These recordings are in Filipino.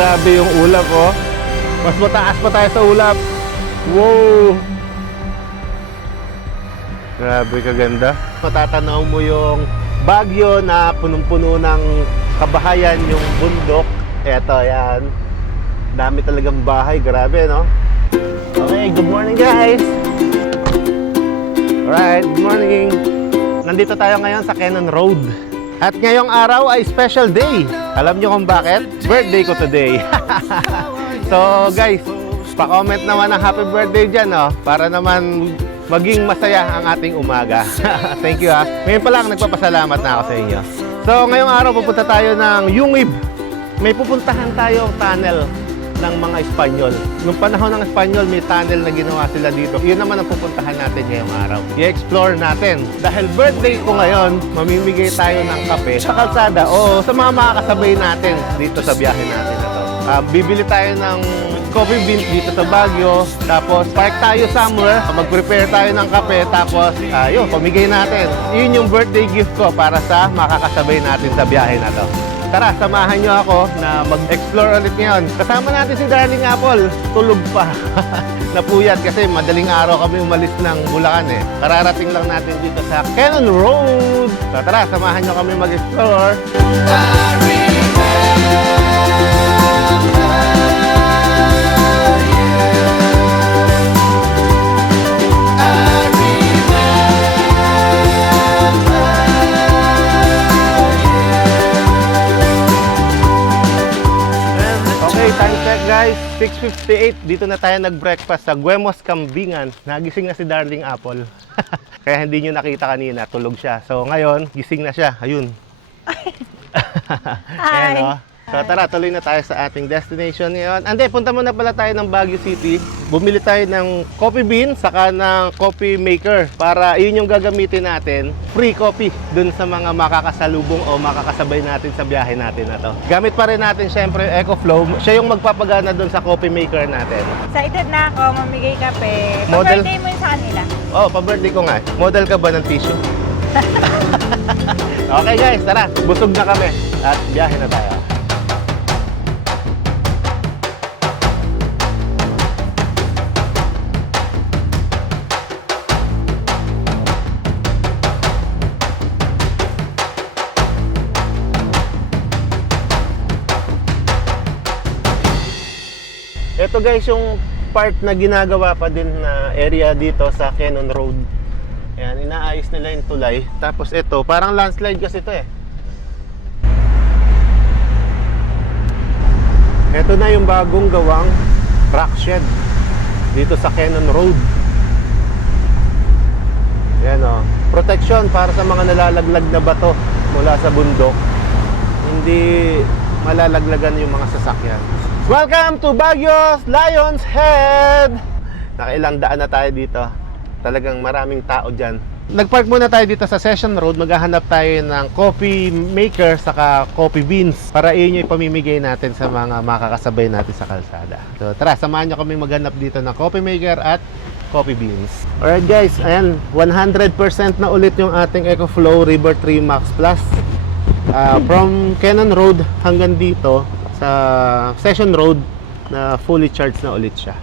grabe yung ulap, oh. Mas mataas pa tayo sa ulap. Wow! Grabe kaganda. Matatanaw mo yung Baguio na punong-puno ng kabahayan, yung bundok. Eto, yan. Dami talagang bahay. Grabe, no? Okay, good morning, guys! Alright, good morning! Nandito tayo ngayon sa Cannon Road. At ngayong araw ay special day. Alam nyo kung bakit? Birthday ko today. So guys, pa-comment naman ng happy birthday dyan, no? Para naman maging masaya ang ating umaga. Thank you, ha. Ngayon pa lang, nagpapasalamat na ako sa inyo. So ngayong araw, pupunta tayo ng Yungib. May pupuntahan tayong tunnel ng mga Espanyol. Noong panahon ng Espanyol, may tunnel na ginawa sila dito. Yun naman ang pupuntahan natin ngayong araw. I-explore natin. Dahil birthday ko ngayon, mamimigay tayo ng kape sa kalsada o sa mga makakasabay natin dito sa biyahe natin na to. Bibili tayo ng coffee beans dito sa Baguio. Tapos park tayo somewhere, mag-prepare tayo ng kape. Tapos yun, pamigay natin. Yun yung birthday gift ko para sa makakasabay natin sa biyahe na to. Tara, samahan nyo ako na mag-explore ulit ngayon. Kasama natin si Darling Apple. Tulog pa. Napuyat kasi madaling araw kami umalis ng Bulacan, eh. Kararating lang natin dito sa Cannon Road. So, tara, samahan nyo kami mag-explore. Time check, guys, 6:58. Dito na tayo nag-breakfast sa Guemos, Cambingan. Nagising na si Darling Apple. Kaya hindi nyo nakita kanina, tulog siya. So ngayon, gising na siya. Ayun. Ayan, oh. So tara, tuloy na tayo sa ating destination ngayon. Ande, punta muna pala tayo ng Baguio City. Bumili tayo ng coffee bean, saka ng coffee maker. Para yun yung gagamitin natin, free coffee, dun sa mga makakasalubong o makakasabay natin sa biyahe natin na to. Gamit pa rin natin syempre EcoFlow. Siya yung magpapagana dun sa coffee maker natin. Excited na ako, mamigay kape. Model- Pa-birthday mo yun sa kanila. Oh, pa-birthday ko nga. Model ka ba ng tissue? Okay guys, tara. Busog na kami. At biyahe na tayo. Ito guys yung part na ginagawa pa din na area dito sa Cannon Road. Ayan, inaayos nila yung tulay. Tapos ito, parang landslide kasi ito, eh. Ito na yung bagong gawang rock shed dito sa Cannon Road. Ayan, oh. Protection para sa mga nalalaglag na bato mula sa bundok. Hindi malalaglagan yung mga sasakyan. Welcome to Baguio's Lion's Head! Nakailang daan na tayo dito. Talagang maraming tao dyan. Nagpark muna tayo dito sa Session Road. Maghahanap tayo ng coffee maker saka coffee beans para yun yung ipamimigay natin sa mga makakasabay natin sa kalsada. So tara, samahan nyo kami maghanap dito ng coffee maker at coffee beans. Alright guys, ayan, 100% na ulit yung ating EcoFlow River 3 Max Plus. From Cannon Road hanggang dito sa Session Road na fully charged na ulit siya.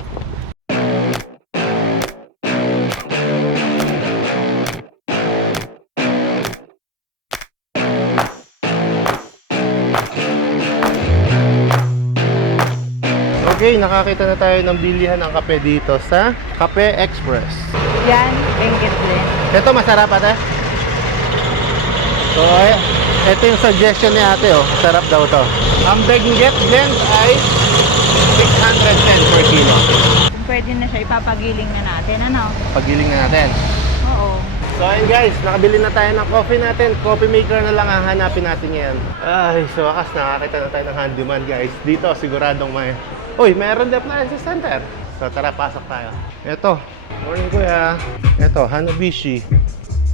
Okay, nakakita na tayo ng bilihan ng kape dito sa Cafe Express. Yan, Benguet Blend. Ito masarap, ate. So, ito yung suggestion ni ate, oh. Masarap daw to. Ang Benguet Blend ay 610 per kilo. Kung pwede na siya, ipapagiling na natin, ano? Pagiling na natin. Oo. So ayun guys, nakabili na tayo ng coffee natin. Coffee maker na lang ang hanapin natin ngayon. Ay, so wakas nakakita na tayo ng handyman guys. Dito siguradong may... Uy, meron din appliance center. So tara, pasok tayo. Ito, morning kuya. Ito, Hanabishi.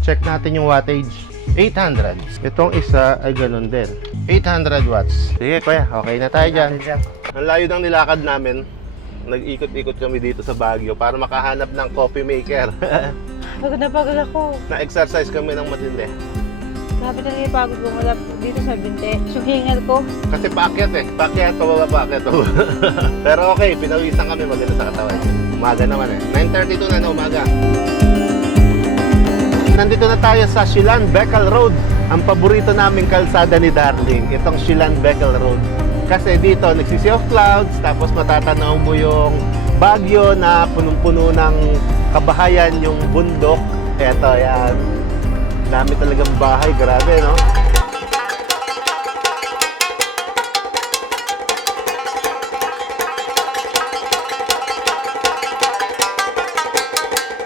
Check natin yung wattage. 800. Itong isa ay ganun din. 800 watts. Sige kuya, okay na tayo dyan. Ang layo ng nilakad namin. Nag-ikot-ikot kami dito sa Baguio para makahanap ng coffee maker. Pagod na pagod ako. Na-exercise kami ng matindi. Sabi na niya pagod bumulap dito sa binte. Suhingal ko. Kasi paakyat eh. Paakyat, pababa, paakyat. Pero okay, pinawisan kami, maganda sa katawan. Umaga naman eh. 9:32 na umaga. Nandito na tayo sa Shilan Beckel Road. Ang paborito naming kalsada ni Darling, itong Shilan Beckel Road. Kasi dito, nagsisi of clouds, tapos matatanaw mo yung Baguio na punong-puno ng kabahayan, yung bundok. Eto, yan. Dami talagang bahay, grabe, no?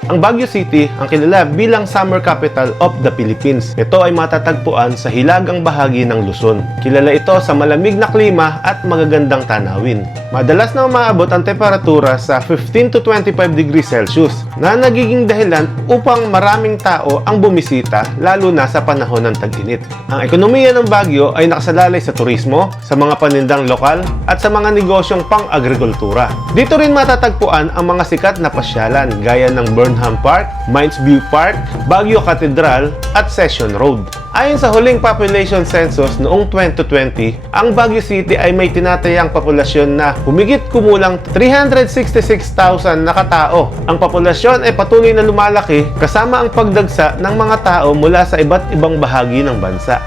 Ang Baguio City ang kilala bilang summer capital of the Philippines. Ito ay matatagpuan sa hilagang bahagi ng Luzon. Kilala ito sa malamig na klima at magagandang tanawin. Madalas na umaabot ang temperatura sa 15 to 25 degrees Celsius na nagiging dahilan upang maraming tao ang bumisita lalo na sa panahon ng tag-init. Ang ekonomiya ng Baguio ay nakasalalay sa turismo, sa mga panindang lokal at sa mga negosyong pang-agrikultura. Dito rin matatagpuan ang mga sikat na pasyalan gaya ng Burnham Park, Mines View Park, Baguio Cathedral at Session Road. Ayon sa huling population census noong 2020, ang Baguio City ay may tinatayang populasyon na humigit kumulang 366,000 na katao. Ang populasyon ay patuloy na lumalaki kasama ang pagdagsa ng mga tao mula sa iba't ibang bahagi ng bansa.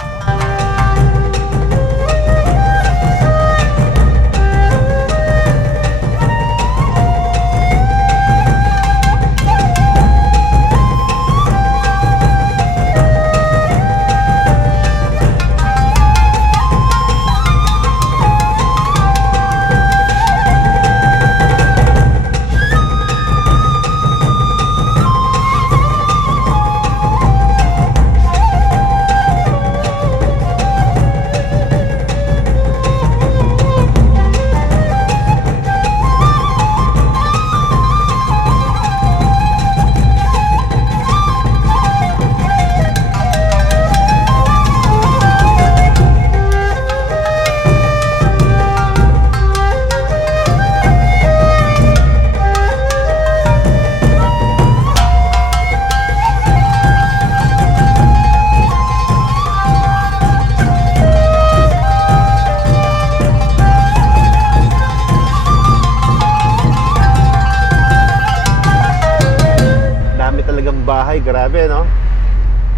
Bahay, grabe, no?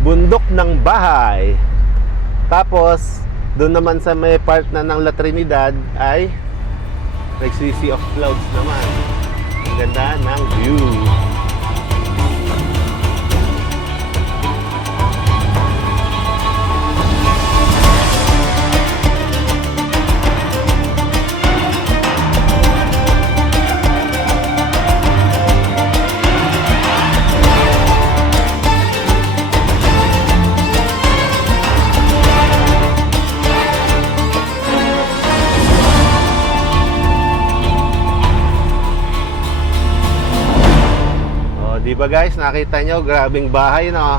Bundok ng bahay. Tapos doon naman sa may part na ng La Trinidad ay nagsisi of clouds naman. Ang ganda ng view. Diba guys, nakita nyo, grabing bahay, no?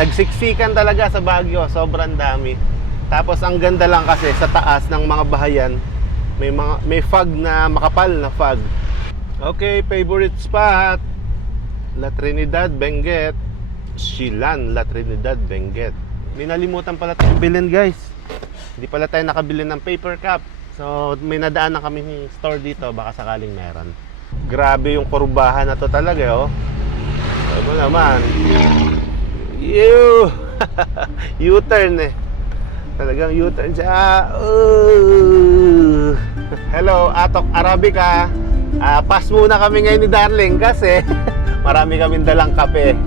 Nagsiksikan talaga sa Baguio, sobrang dami. Tapos ang ganda lang kasi sa taas ng mga bahayan, may fog na makapal na fog. Okay, favorite spot, La Trinidad, Benguet. Shilan, La Trinidad, Benguet. May nalimutan pala tayong bilhin guys. Hindi pala tayo nakabili ng paper cup. So may nadaan na kaming store dito, baka sakaling meron. Grabe yung kurbahan na to talaga, oh. Ano naman? U-turn eh. Talagang U-turn siya. Hello, Atok Arabica. Pass muna kami ngayon ni Darling kasi marami kaming dalang kape.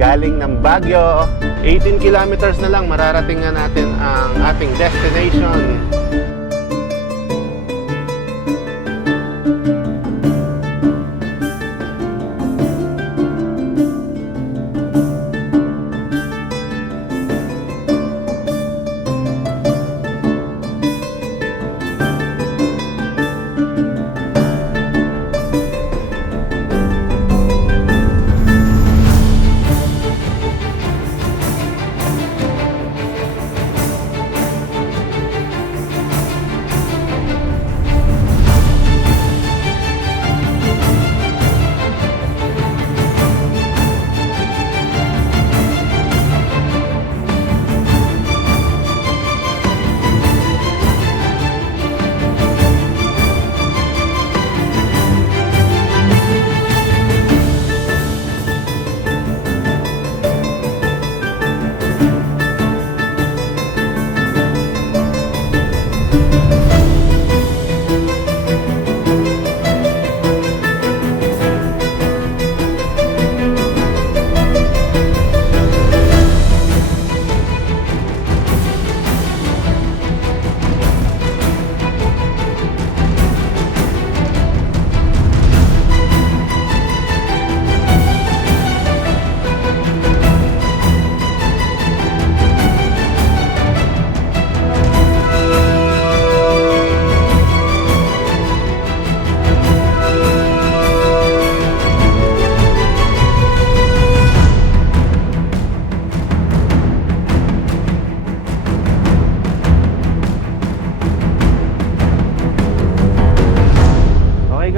Galing ng Baguio. 18 kilometers na lang mararating na natin ang ating destination.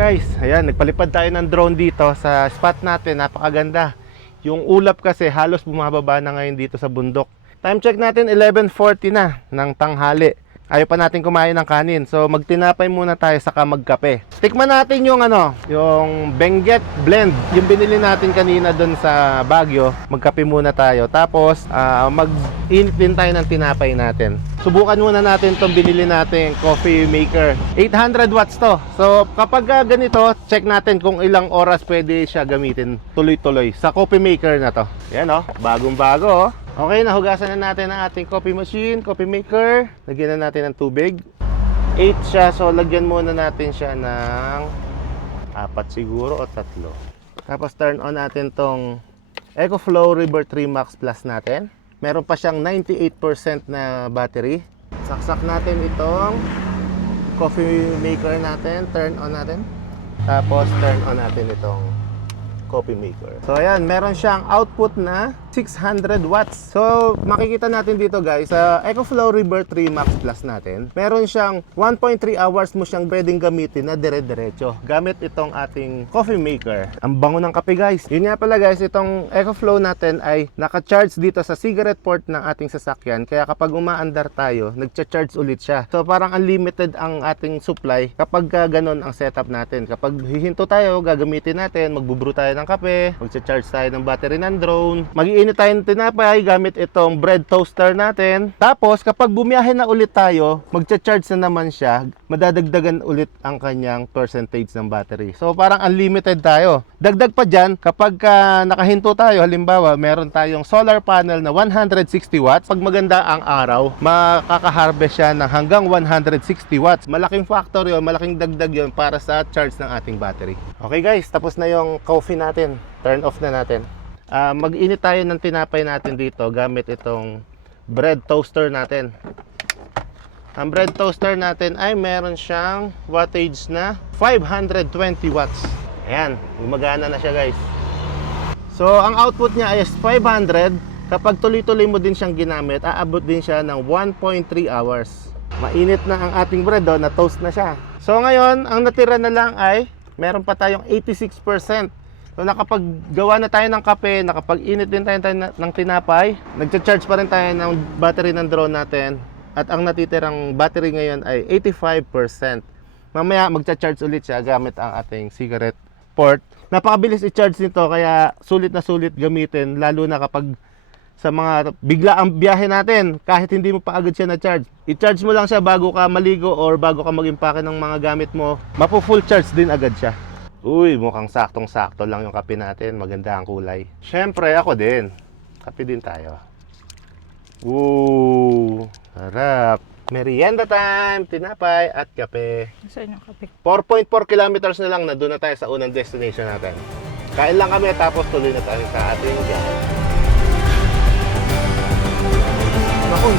guys, ayan, nagpalipad tayo ng drone dito sa spot natin. Napakaganda. Yung ulap kasi halos bumababa na ngayon dito sa bundok. Time check natin 11:40 na ng tanghali. Ayaw pa natin kumain ng kanin. So magtinapay muna tayo saka magkape. Tikman natin yung yung Benguet blend. Yung binili natin kanina doon sa Baguio. Magkape muna tayo. Tapos mag-init din tayo ng tinapay natin. Subukan muna natin itong binili natin coffee maker. 800 watts to. So kapag ganito, check natin kung ilang oras pwede siya gamitin tuloy-tuloy sa coffee maker na to. Yan bagong bago Okay, nahugasan na natin ang ating coffee machine, coffee maker. Lagyan na natin ng tubig. 8 siya, so lagyan muna natin siya ng 4 siguro o 3. Tapos turn on natin tong EcoFlow River 3 Max Plus natin. Meron pa siyang 98% na battery. Saksak natin itong coffee maker natin, turn on natin. Tapos turn on natin itong coffee maker. So ayan, meron siyang output na 600 watts. So makikita natin dito guys, sa EcoFlow River 3 Max Plus natin, meron siyang 1.3 hours mo siyang pwedeng gamitin na dire-diretso gamit itong ating coffee maker. Ang bango ng kape guys. Yun nga pala guys, itong EcoFlow natin ay naka-charge dito sa cigarette port ng ating sasakyan. Kaya kapag umaandar tayo, nagcha-charge ulit siya. So parang unlimited ang ating supply kapag ganun ang setup natin. Kapag hihinto tayo, gagamitin natin, magbubrew tayo ng kape, magcha-charge tayo ng battery ng drone, mag-iinit tayo ng tinapay gamit itong bread toaster natin. Tapos kapag bumiyahe na ulit tayo, magcha-charge na naman siya, madadagdagan ulit ang kanyang percentage ng battery. So parang unlimited tayo. Dagdag pa dyan, kapag nakahinto tayo, halimbawa meron tayong solar panel na 160 watts, pag maganda ang araw, makaka-harvest siya ng hanggang 160 watts. Malaking factor yun, malaking dagdag yun para sa charge ng ating battery. Okay guys, tapos na yung coffee natin. Turn off na natin. Mag-init tayo ng tinapay natin dito gamit itong bread toaster natin. Ang bread toaster natin ay meron siyang wattage na 520 watts. Ayan, gumagana na siya guys. So ang output niya is 500. Kapag tuloy-tuloy mo din siyang ginamit, aabot din siya ng 1.3 hours. Mainit na ang ating bread na toast na siya. So ngayon, ang natira na lang ay meron pa tayong 86%. So nakapaggawa na tayo ng kape, nakapag-init din tayo ng tinapay, nagcha-charge pa rin tayo ng battery ng drone natin, at ang natitirang battery ngayon ay 85%. Mamaya magcha-charge ulit siya gamit ang ating cigarette port. Napakabilis i-charge nito kaya sulit na sulit gamitin, lalo na kapag sa mga bigla ang biyahe natin, kahit hindi mo pa agad siya na-charge. I-charge mo lang siya bago ka maligo or bago ka mag-impake ng mga gamit mo, mapo-full charge din agad siya. Uy, mukhang saktong-sakto lang yung kape natin. Maganda ang kulay. Syempre, ako din. Kape din tayo. Ooh, harap. Merienda time, tinapay at kape. Saan yung kape? 4.4 kilometers na lang na doon na tayo sa unang destination natin. Kain lang kami tapos tuloy na tayo sa ating biyahe. Naku,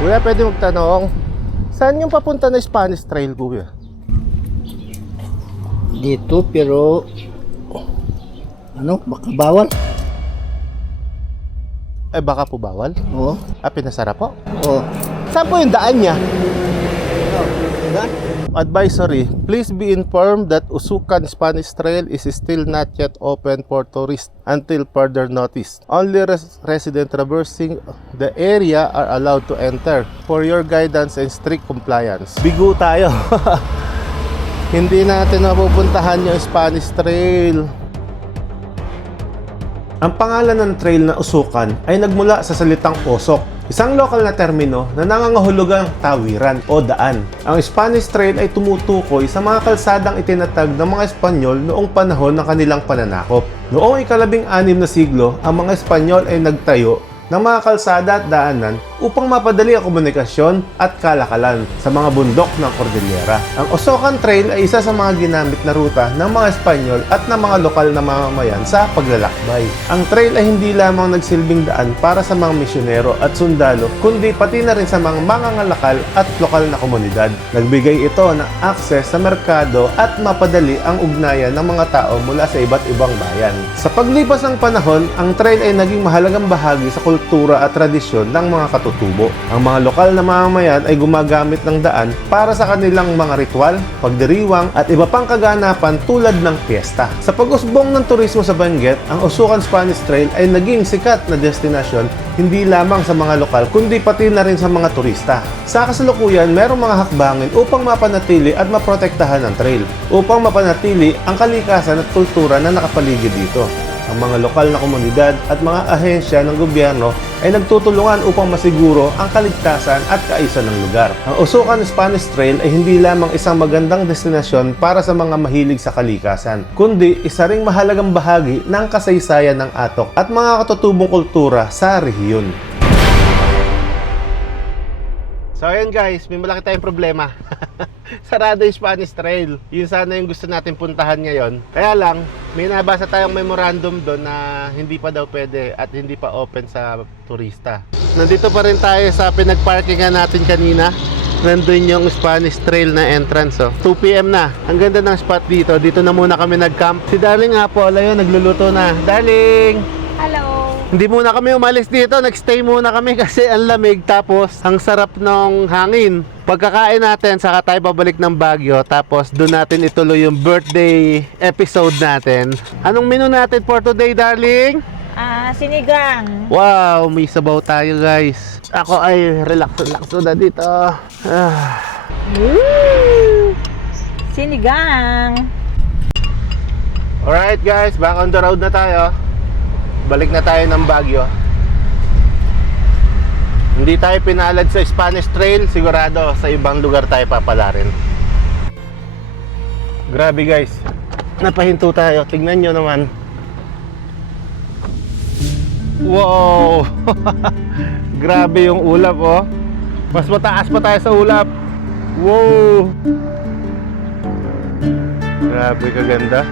Kuya, pwede magtanong, saan yung papunta na Spanish Trail, kuya? Dito, pero baka bawal. Baka po bawal? Oo. Pinasara po? Oo. Saan po yung daan niya? Diyan? Advisory, please be informed that Usukan Spanish Trail is still not yet open for tourists until further notice. Only residents traversing the area are allowed to enter. For your guidance and strict compliance. Bigo tayo. Hindi natin mapupuntahan yung Spanish Trail. Ang pangalan ng trail na Usukan ay nagmula sa salitang usok, isang lokal na termino na nangangahulugang tawiran o daan. Ang Spanish Trail ay tumutukoy sa mga kalsadang itinatag ng mga Espanyol noong panahon ng kanilang pananakop. Noong ika-16 na siglo, ang mga Espanyol ay nagtayo ng mga kalsada at daanan upang mapadali ang komunikasyon at kalakalan sa mga bundok ng Cordillera. Ang Usokan Trail ay isa sa mga ginamit na ruta ng mga Espanyol at ng mga lokal na mamamayan sa paglalakbay. Ang trail ay hindi lamang nagsilbing daan para sa mga misyonero at sundalo, kundi pati na rin sa mga mangangalakal at lokal na komunidad. Nagbigay ito ng akses sa merkado at mapadali ang ugnayan ng mga tao mula sa iba't ibang bayan. Sa paglipas ng panahon, ang trail ay naging mahalagang bahagi sa kultura at tradisyon ng mga katutubo. Ang mga lokal na mamamayan ay gumagamit ng daan para sa kanilang mga ritual, pagdiriwang at iba pang kaganapan tulad ng piyesta. Sa pag-usbong ng turismo sa Benguet, ang Usukan Spanish Trail ay naging sikat na destinasyon hindi lamang sa mga lokal kundi pati na rin sa mga turista. Sa kasalukuyan, merong mga hakbangin upang mapanatili at maprotektahan ang trail, upang mapanatili ang kalikasan at kultura na nakapaligid dito. Ang mga lokal na komunidad at mga ahensya ng gobyerno ay nagtutulungan upang masiguro ang kaligtasan at kaayusan ng lugar. Ang Usukan Spanish Trail ay hindi lamang isang magandang destinasyon para sa mga mahilig sa kalikasan, kundi isa ring mahalagang bahagi ng kasaysayan ng Atok at mga katutubong kultura sa rehiyon. So ayan guys, may malaki tayong problema. Sarado yung Spanish Trail. Yun sana yung gusto natin puntahan ngayon. Kaya lang, may nabasa tayong memorandum doon na hindi pa daw pwede at hindi pa open sa turista. Nandito pa rin tayo sa pinagparkingan natin kanina. Nandun yung Spanish Trail na entrance. 2 PM na. Ang ganda ng spot dito. Dito na muna kami nag-camp. Si Darling Apple, ayun, nagluluto na. Darling! Hello! Hindi muna kami umalis dito, nagstay muna kami kasi ang lamig tapos ang sarap ng hangin. Pagkakain natin, saka tayo babalik ng Baguio tapos doon natin ituloy yung birthday episode natin. Anong menu natin for today, darling? Sinigang. Wow, may sabaw tayo guys. Ako ay relax na dito. Woo! Sinigang. Alright guys, back on the road na tayo. Balik na tayo ng Baguio. Hindi tayo pinalad sa Spanish Trail, sigurado sa ibang lugar tayo papalarin. Grabe guys, napahinto tayo. Tignan nyo naman. Wow! Grabe yung ulap oh. Mas mataas pa tayo sa ulap. Wow! Grabe kaganda.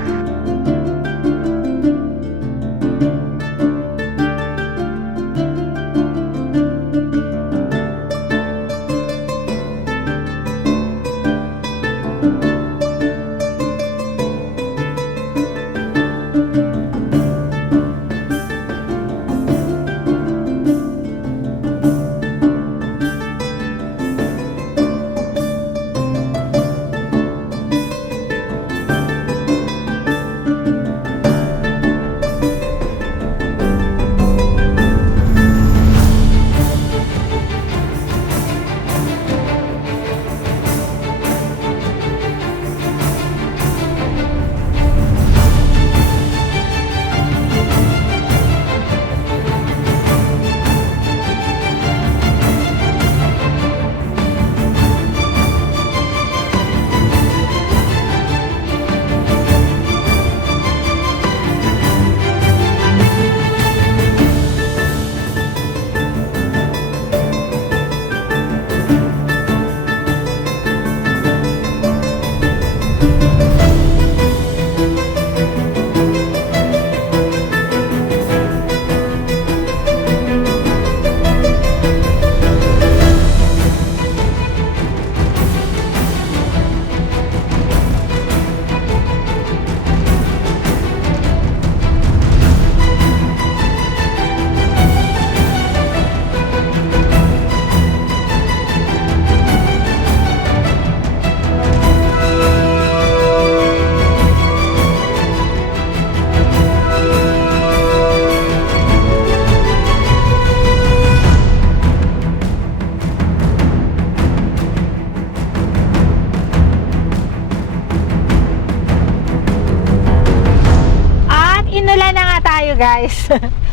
guys.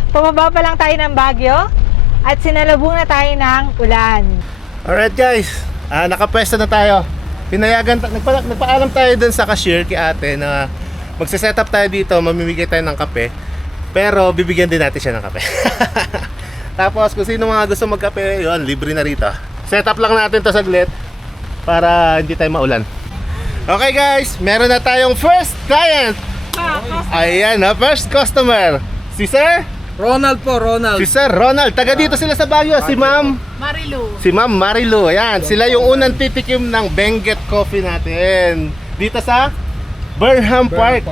Pumaba pa lang tayo ng Baguio at sinalubong na tayo ng ulan. Alright guys, nakapwesto na tayo. Nagpaalam tayo dun sa cashier kay ate na magsiset up tayo dito, mamimigay tayo ng kape. Pero bibigyan din natin siya ng kape. Tapos kung sino mga gusto magkape, yun, libre na rito. Set up lang natin to saglit para hindi tayo maulan. Okay guys, meron na tayong first client. Ayan, first customer. Si Sir? Ronald po, Ronald. Si Sir Ronald. Taga dito sila sa Baguio. Si Ma'am? Marilu. Si Ma'am Marilu. Ayan, sila yung unang titikim ng Benguet Coffee natin. Dito sa Burnham Park.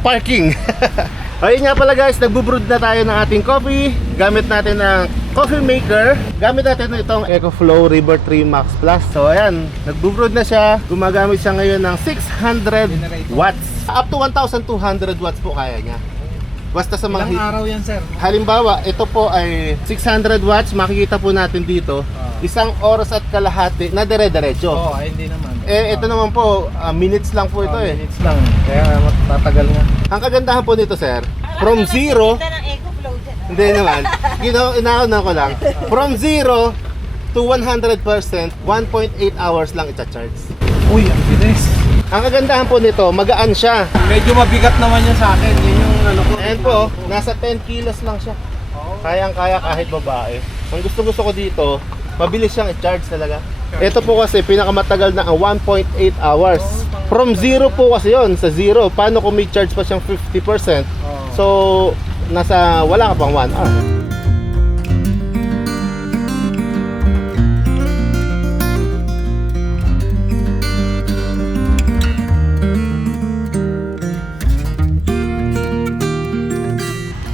Parking. Ayun nga pala guys, nagbubrewed na tayo ng ating coffee. Gamit natin ng coffee maker. Gamit natin itong EcoFlow River 3 Max Plus. So ayan, nagbubrewed na siya. Gumagamit siya ngayon ng 600 watts. Up to 1,200 watts po kaya niya. Basta sa mga Ilang araw yan, sir? halimbawa, ito po ay 600 watts. Makikita po natin dito. Isang oras at kalahati na dire-diretso. Oo, hindi naman. Ito naman po, minutes lang po ito eh. Minutes lang. Kaya matatagal nga. Ang kagandahan po nito sir, from zero, hindi naman, inauna ko lang, from 0 to 100%, 1.8 hours lang i-charge. Uy, ang bilis. Ang kagandahan po nito, magaan siya. Medyo mabigat naman yan sa akin. Yun yung ano ko. Ayan po, nasa 10 kilos lang siya. Kayang-kaya kahit babae. Ang gusto ko dito, mabilis siyang i-charge talaga. Ito po kasi pinakamatagal na ang 1.8 hours. From 0 po kasi yon sa 0. Paano kung may charge pa siyang 50%? So, wala ka pang 1 hour.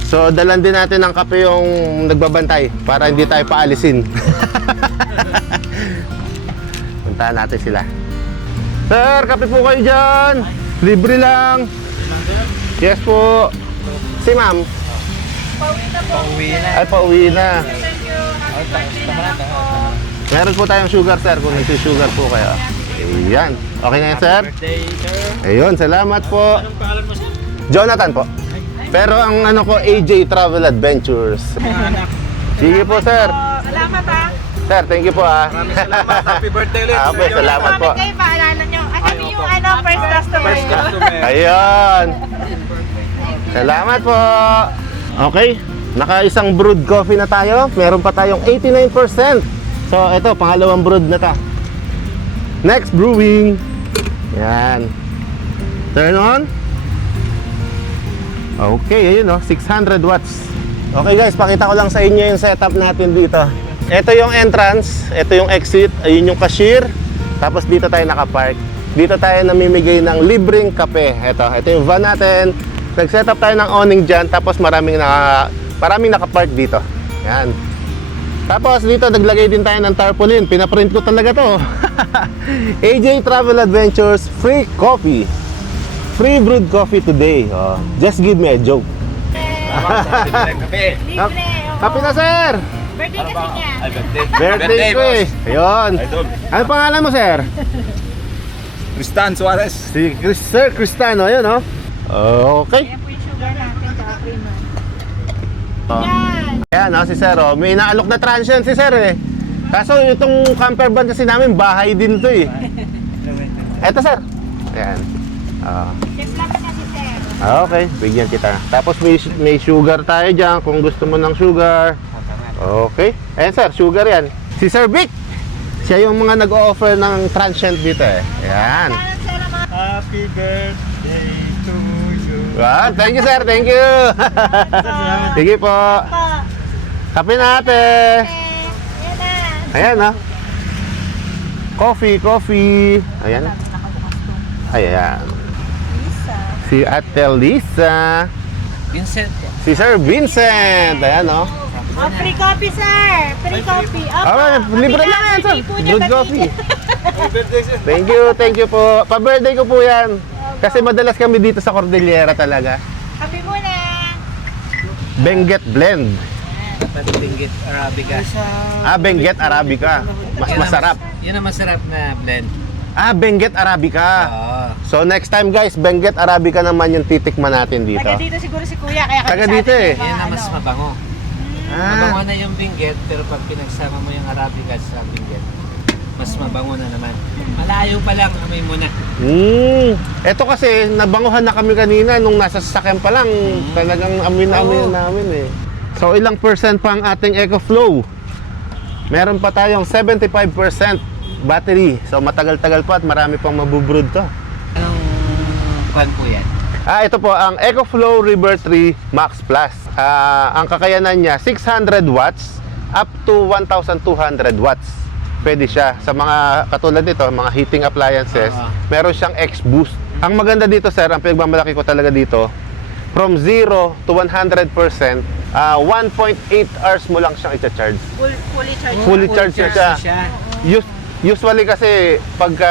So, dalan din natin ng kape yung nagbabantay para hindi tayo paalisin. Puntahan natin sila. Sir, kape po kayo dyan. Libre lang. Yes po. Si ma'am? Pauwi na. Ay, pauwi na. Meron po tayong sugar, sir, kung nagsi-sugar po kayo. Ayan. Okay na yan, sir? Birthday, sir. Ayun, salamat po. Anong pangalan mo, sir? Jonathan po. Pero ang ano ko, AJ Travel Adventures. Sige po, sir. Salamat ha. Sir, thank you po ah. Maraming salamat. Happy birthday ulit. Okay, salamat po. Kayo, paalala nyo. Kami yung first customer First nyo. customer. Ayun. Salamat po. Okay, naka-isang brewed coffee na tayo. Meron pa tayong 89%. So, ito, pangalawang brewed na ta. Next brewing. Yan. Turn on. Okay, ayun o, 600 watts. Okay guys, pakita ko lang sa inyo yung setup natin dito. Ito yung entrance, ito yung exit, ayun yung cashier. Tapos dito tayo nakapark. Dito tayo namimigay ng libreng kape. Ito yung van natin. Nag-setup tayo ng awning dyan, tapos maraming nakapark dito. Yan. Tapos dito naglagay din tayo ng tarpaulin. Pinaprint ko talaga to. AJ Travel Adventures Free Coffee. Free brewed coffee today. Oh, just give me a joke. Kape. Libre. oo. Happy na, sir! Birthday kasi niya. Birthday ko eh. Ayun. Ano pangalan mo, sir? Tristan Suarez. Si Sir Cristano. Ayun, oh. Okay. Ayan po yung sugar natin. Tsaka cream. Oh. Yan. Ayan, oh, si Sir. Oh. May inaalok na transient si Sir eh. Kaso itong camper van kasi namin, bahay din to eh. Eto, Sir. Ayan. Timpla ko na si Sir. Okay, bigyan kita. Tapos may sugar tayo dyan kung gusto mo ng sugar. Okay. Ayan sir, sugar yan. Si Sir Vic, siya yung mga nag-o-offer ng transient dito eh. Ayan. Salamat sir naman. Happy birthday to you. Wow, thank you sir, thank you. Sige po. Kape natin. Yan na. Ayan ah. Coffee. Ayan. Ayan. Si Ate Lisa. Vincent. Si Sir Vincent. Ayan oh. Oh, free coffee sir. Free coffee. Libre lang yan sir. Good coffee. Happy birthday, sir. Thank you po. Pa-birthday ko po yan. Kasi madalas kami dito sa Cordillera talaga. Kape muna. Benguet Blend. Benguet Arabica. Benguet Arabica. Mas masarap. Yan ang masarap na blend. Benguet Arabica. Oo. So next time guys, Benguet Arabica naman yung titikman natin dito. Taga dito siguro si kuya. Kaya kami Taga sa dito atin eh. yung Yan ang ano. mas mabango. Mabango Ah, na yung Benguet, pero pag pinagsama mo yung Arabica sa Benguet, mas mabango na naman. Malayo pa lang, amoy mo na. Ito kasi, nabanguhan na kami kanina nung nasa sasakyan pa lang. Talagang amoy na amoy Oo. namin eh. So ilang percent pa ang ating EcoFlow? Meron pa tayong 75% battery. So matagal-tagal pa at marami pang mabubrood to. Anong kwan po yan? Ito po ang EcoFlow River 3 Max Plus. Ang kakayanan niya 600 watts up to 1,200 watts. Pwede siya sa mga katulad nito, mga heating appliances. Meron siyang X-Boost. Ang maganda dito, sir, ang pinagmamalaki ko talaga dito, from 0 to 100%, 1.8 hours mo lang siyang i-charge. Fully charged. Fully charged na siya. Usually kasi pagka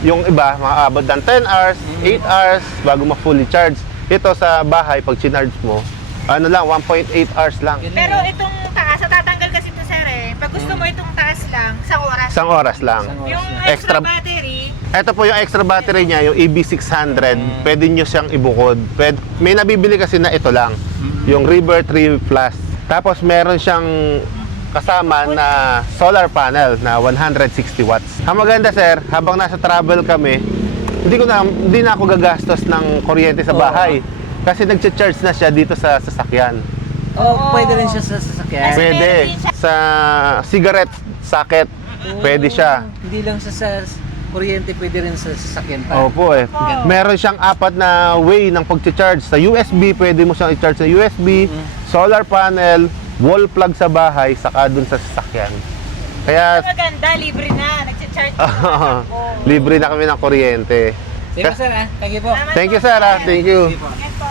yung iba, maaabot ng 10 hours, 8 hours bago ma-fully charge. Ito sa bahay, pag chinarge mo, ano lang, 1.8 hours lang. Pero itong taas, tatanggal kasi ito sir eh. Pag gusto mo itong taas lang, isang oras. Isang oras lang. Yung Extra- extra battery, Ito po yung extra battery niya, yung EB600. Pwede nyo siyang ibukod. May nabibili kasi na ito lang, yung River 3 Plus. Tapos meron siyang kasama na solar panel na 160 watts. Ang maganda, sir, habang nasa travel kami, hindi na ako gagastos ng kuryente sa bahay. Kasi nag-charge na siya dito sa sasakyan. Pwede rin siya sa sasakyan. Pwede. Sa cigarette socket, pwede siya. Hindi lang sa kuryente, pwede rin sa sasakyan pa. Opo eh. Meron siyang 4 na way ng pag-charge. Sa USB, pwede mo siyang i-charge sa USB, solar panel, wall plug sa bahay, saka dun sa sasakyan. Kaya, maganda, libre na. Nag-charge libre na kami ng kuryente. Sige po, sir. Thank you po. Thank you, sir. Thank you. Sige po.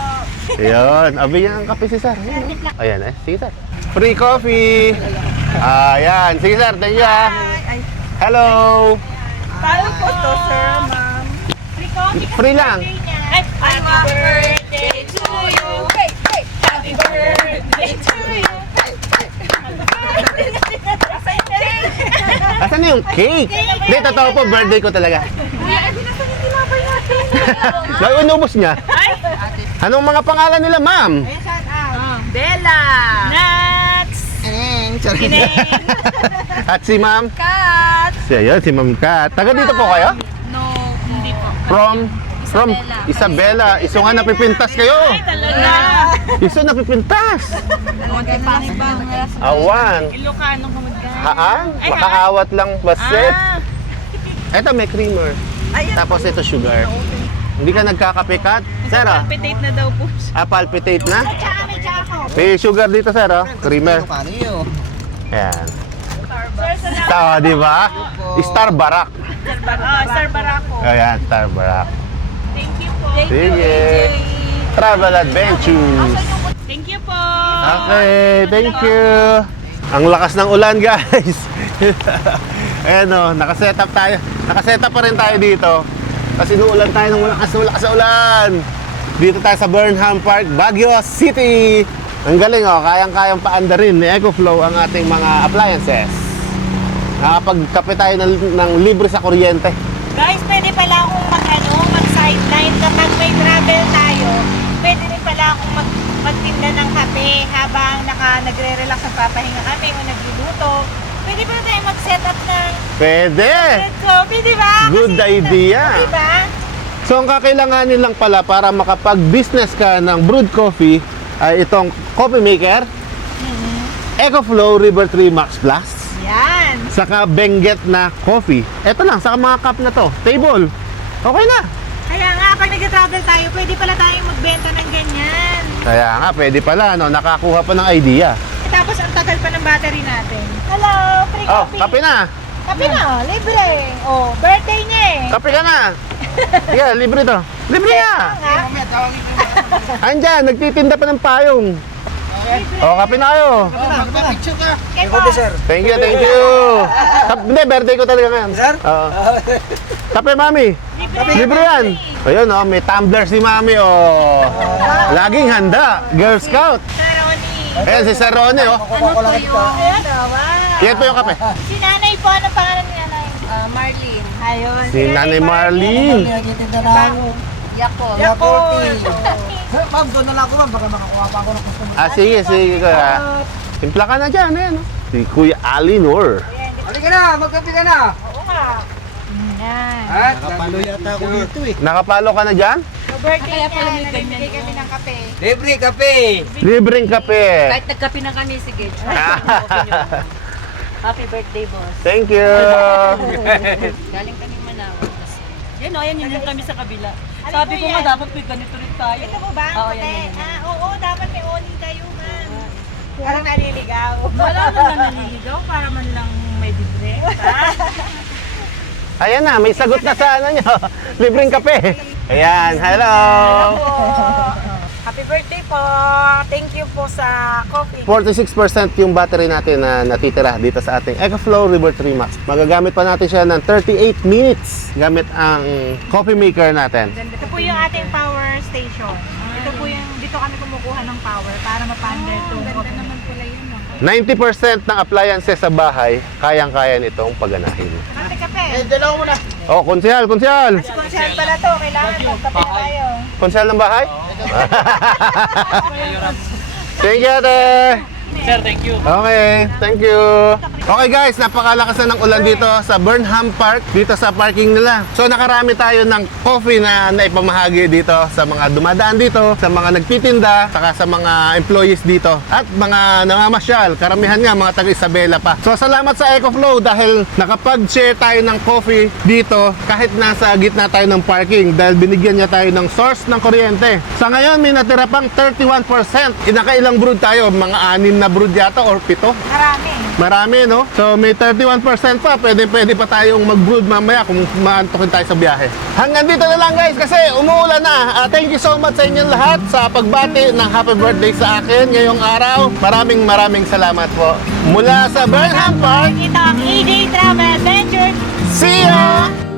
Ayun. Abi yan ang kape si sir. Ayan eh. Sige, sir. Free coffee. Ayan. Sige, sir. Thank you, ha. Hello. Paano po to, sir, ma'am? Free coffee. Free lang. Happy birthday to you. Happy birthday to you. Asan na yung cake? Hindi, totoo po. Birthday ko talaga. Inubos niya. Anong mga pangalan nila, ma'am? Bella. Nats. Kineng. At si ma'am? Kat. Si ma'am Kat. Taga dito po kayo? No, hindi po. From Isabela. Iso nga napipintas kayo. Talaga. Iso napipintas. Awan. Ilocano ka magkano? Haan? Makaawat lang baset. Ito may creamer. Tapos ito sugar. Hindi ka nagkakape, Kat? Sir, Palpitate na daw po. palpitate na? Tsaka may tsaka. May sugar dito, sir, creamer. Ayan. Ito, di ba? Starbarak. Sir Barako. Ayan, Starbarak. Thank you po. Sige. Travel Adventures. Thank you po. Okay, thank you. Ang lakas ng ulan, guys. Ayan o, nakasetup tayo. Nakasetup pa rin tayo dito. Kasi nuulan tayo ng malakas na ulan. Dito tayo sa Burnham Park, Baguio City. Ang galing o, kayang-kayang paandarin ni EcoFlow ang ating mga appliances. Nakapagkape tayo ng libre sa kuryente. Guys, pwede pala akong mag-sideline kapag may travel tayo. Pwede rin pala akong magtinda ng kape habang nagre-relax at papahinga kami o nagluluto. Pwede ba tayo mag-set up ng Pwede! red coffee, di ba? Good idea. Di ba? So ang kakailanganin lang pala para makapag-business ka ng brewed coffee ay itong coffee maker, EcoFlow River 3 Max Plus, Yan. saka Benguet na coffee. Ito lang, saka mga cup na to, table. Okay na. Kaya nga, pag nag-travel tayo, pwede pala tayong magbenta ng ganyan. Kaya nga, pwede pala, no? Nakakuha pa ng idea. Tapos ang tagal pa ng battery natin. Hello, free Oh, coffee. kape na. Kape na, libre. Oh, birthday niya eh. Kape ka na. Yeah, libre to. Libre na. Andyan, nagtitinda pa ng payong. Oh, kape na kayo. Kay po. Thank you, thank you. Hindi, birthday ko talaga ngayon. Sir? Oo. Kape, mami. Libre yan. Ayun, oh, may tumbler si mami, oh. Laging handa. Girl Scout. Saroni. Ayan, si Sir Ronnie, oh. Ano po yun? Ayan, wow. Yan po yung kape. Si nanay po, anong pangalan ni nanay? Marlene. Ayun. Si Nanay Marlene. Yako. Ma'am, doon na lang ako, ma'am. Baka makakuha pa ako ng customer. Sige, sige. Kuya. Timpla ka na dyan, ayan, oh. Si Kuya Alinor. Halika na, magkape ka na. Oo nga. Yan. At nakapalo yata ako dito eh. Nakapalo ka na dyan? birthday Kaya niya, pala may namimigay ganyan, kami oh. ng kape. Libre kape! Libreng kape. Kahit nagkape na kami, sige. Happy birthday, boss. Thank you. Galing kami Manawag. Yan o, yan yung kami sa kabila. Ano Sabi po ko yan? nga, dapat may ganito rin tayo. Ito po ba? Oo, Puti? yan, yan. Ah, oo, dapat may oni kayo, ma'am. Parang naliligaw. Wala na lang naliligaw para man lang may libre. Ayan na, may sagot na sa ano nyo. Libreng kape. Ayan, hello. Happy birthday po. Thank you po sa coffee. 46% yung battery natin na natitira dito sa ating EcoFlow River 3 Max. Magagamit pa natin siya ng 38 minutes gamit ang coffee maker natin. Ito po yung ating power station. Ito po yung, dito kami kumukuha ng power para ma-pander itong coffee. Ganda naman pala yun. 90% ng appliances sa bahay, kayang-kaya nitong paganahin. Kape. Dalawa mo na. Oh, konsyal, konsyal! Konsyan pala to. Kailangan magkape na tayo. Konsyal ng bahay? Thank you, ate! Sir, thank you. Okay, thank you. Okay guys, napakalakas na ng ulan dito sa Burnham Park, dito sa parking nila. So nakarami tayo ng coffee na naipamahagi dito sa mga dumadaan dito, sa mga nagtitinda, saka sa mga employees dito at mga namamasyal, karamihan nga mga taga Isabela pa. So salamat sa EcoFlow dahil nakapag-share tayo ng coffee dito kahit nasa gitna tayo ng parking dahil binigyan niya tayo ng source ng kuryente. Sa ngayon may natira pang 31%. Inakailang brood tayo, mga 6 na brood yata or 7. Marami. Marami, no? So may 31% pa. Pwede pa tayong mag-brood mamaya kung maantokin tayo sa biyahe. Hanggang dito na lang guys kasi umuulan na. Thank you so much sa inyong lahat sa pagbati ng happy birthday sa akin ngayong araw. Maraming salamat po. Mula sa Burnham Park, Ito ang EJ Travel Adventure. see ya!